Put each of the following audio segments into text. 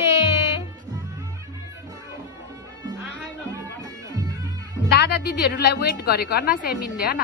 Birthday. दादा दिदीहरूलाई weight गरेको न सेमिनले हो न।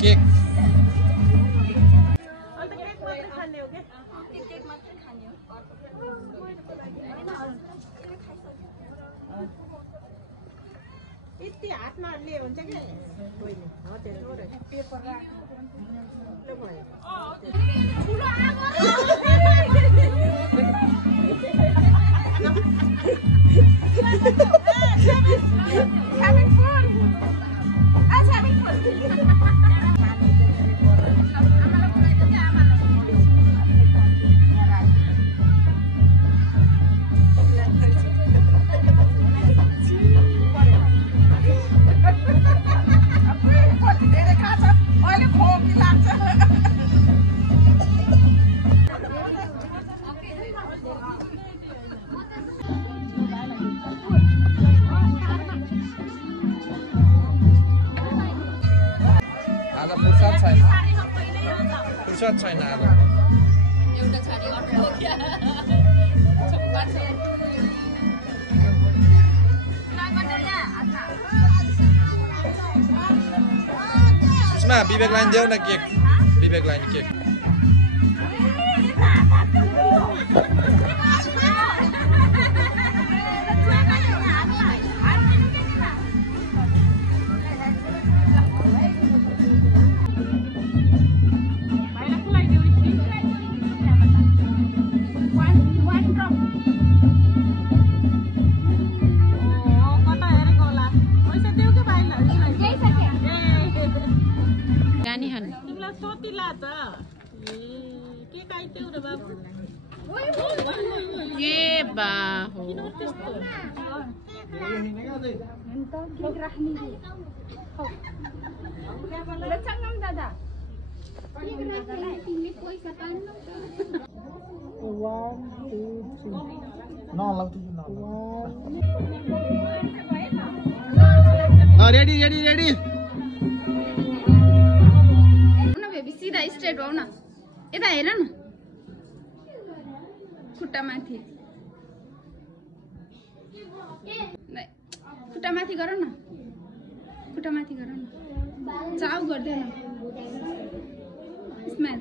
केक यति हातमा लिए हुन्छ कि बहिनी हो त्यो पेपर राख्नु भयो ठुलो फुर्सद छैन अब एउटा छाडी अर्को हो क्या सुषमा विवेक लाइन देऊ न केक विवेक लाइन केक ये बा हो दादा रेडी रेडी रेडी बेबी सीधा स्ट्रेट भाउ न यता हेर न खुट्टा माथि खुट्टा माथि गर न खुट्टा माथि गर न चाउ गर्दैन स्माइल